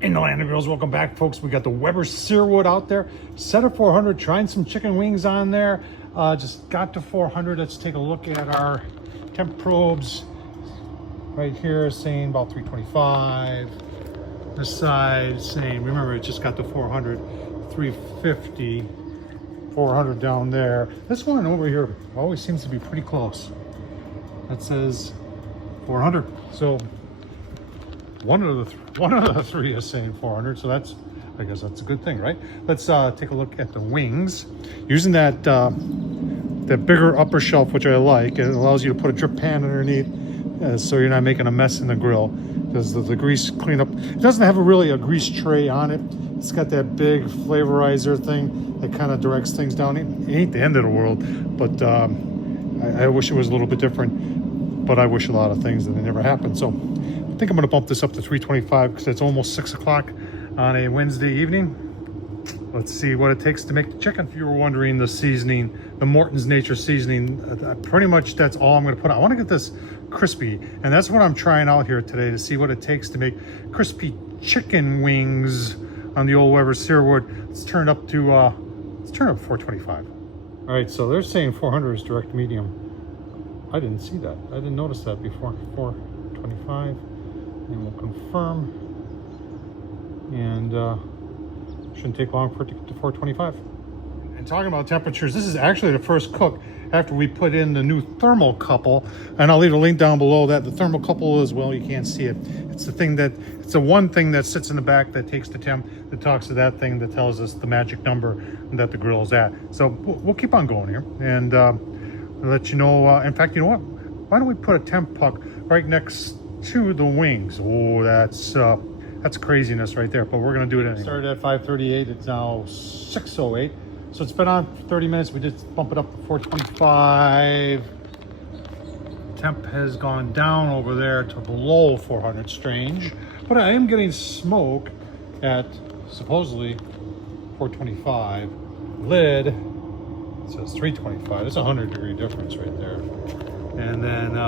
In the land of girls, welcome back, folks. We got the Weber Searwood out there, set of 400, trying some chicken wings on there. Just got to 400. Let's take a look at our temp probes. Right here saying about 325. This side saying, remember, it just got to 400, 350, 400 down there. This one over here always seems to be pretty close. That says 400. So one of the three is saying 400, so that's, I guess that's a good thing, right? Let's take a look at the wings. Using that that bigger upper shelf, which I like. It allows you to put a drip pan underneath, so you're not making a mess in the grill. Because the grease cleanup, it doesn't have a grease tray on it. It's got that big flavorizer thing that kind of directs things down. It ain't the end of the world, but I wish it was a little bit different. But I wish a lot of things that they never happened. So I think I'm gonna bump this up to 325 because it's almost 6 o'clock on a Wednesday evening. Let's see what it takes to make the chicken. If you were wondering, the seasoning, the Morton's Nature seasoning, pretty much that's all I'm gonna put on. I wanna get this crispy, and that's what I'm trying out here today, to see what it takes to make crispy chicken wings on the old Weber Searwood. Let's turn it up to 425. All right, so they're saying 400 is direct medium. I didn't see that. I didn't notice that before. 425, and we'll confirm. And shouldn't take long for it to get to 425. And talking about temperatures, this is actually the first cook after we put in the new thermocouple, and I'll leave a link down below that. The thermocouple as well, you can't see it. It's the one thing that sits in the back that takes the temp, that talks to that thing that tells us the magic number that the grill is at. So we'll keep on going here, and I'll let you know. In fact, you know what? Why don't we put a temp puck right next to the wings? Oh, that's craziness right there, but we're gonna do it anyway. Started at 5:38, it's now 6:08. So it's been on for 30 minutes. We just bump it up to 425. Temp has gone down over there to below 400, strange. But I am getting smoke at supposedly 425. Lid, it says 325. That's a 100-degree difference right there. And then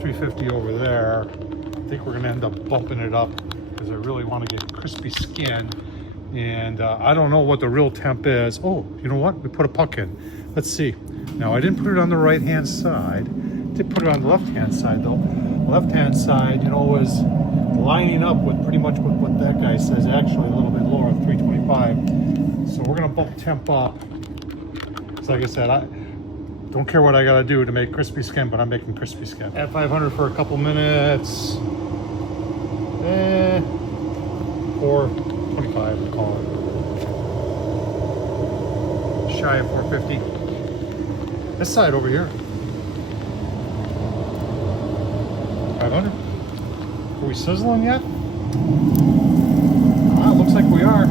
350 over there. I think we're gonna end up bumping it up because I really want to get crispy skin. And I don't know what the real temp is. Oh, you know what? We put a puck in. Let's see. Now, I didn't put it on the right-hand side. I did put it on the left-hand side, though. The left-hand side, you know, was lining up with pretty much what that guy says. Actually, a little bit lower, 325. So we're going to bump temp up. So like I said, I don't care what I got to do to make crispy skin, but I'm making crispy skin. At 500 for a couple minutes. 425, we'll call it. Shy of 450. This side over here. 500. Are we sizzling yet? Well, looks like we are.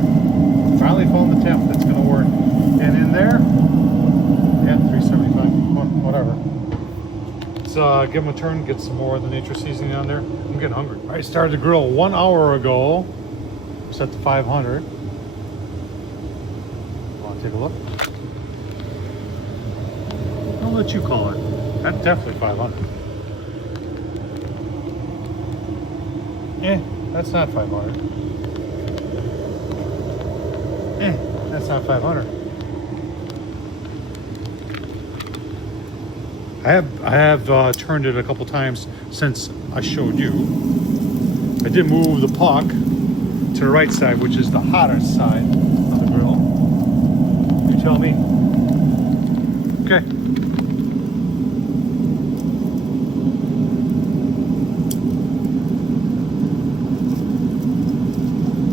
Finally found the temp that's gonna work. And in there, yeah, 375, whatever. Let's give them a turn, get some more of the nature seasoning on there. I'm getting hungry. I started the grill 1 hour ago. Set to 500. Want to take a look? I'll let you call it. That's definitely 500. That's not 500. That's not 500. I have turned it a couple times since I showed you. I did move the puck to the right side, which is the hotter side of the grill. You tell me. Okay.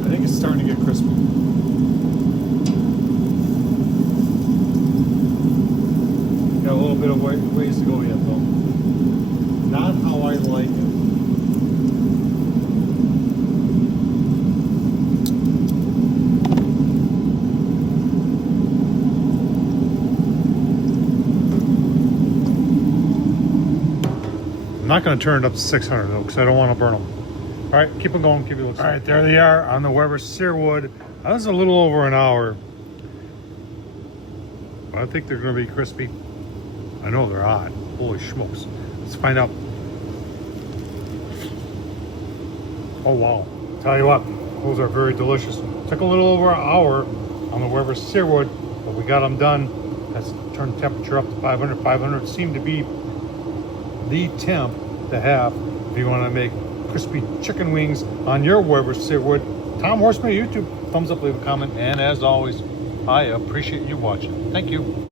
I think it's starting to get crispy. Got a little bit of ways to go yet, though. Not how I like it. I'm not going to turn it up to 600 though, because I don't want to burn them. All right, keep them going, keep it looking. All right, there they are on the Weber Searwood. That was a little over an hour. I think they're going to be crispy. I know they're hot. Holy smokes. Let's find out. Oh, wow. Tell you what, Those are very delicious. Took a little over an hour on the Weber Searwood, but we got them done. That's turned temperature up to 500. 500 seemed to be the temp to have if you want to make crispy chicken wings on your Weber Searwood. Tom Horsman, YouTube, thumbs up, leave a comment, and as always, I appreciate you watching. Thank you.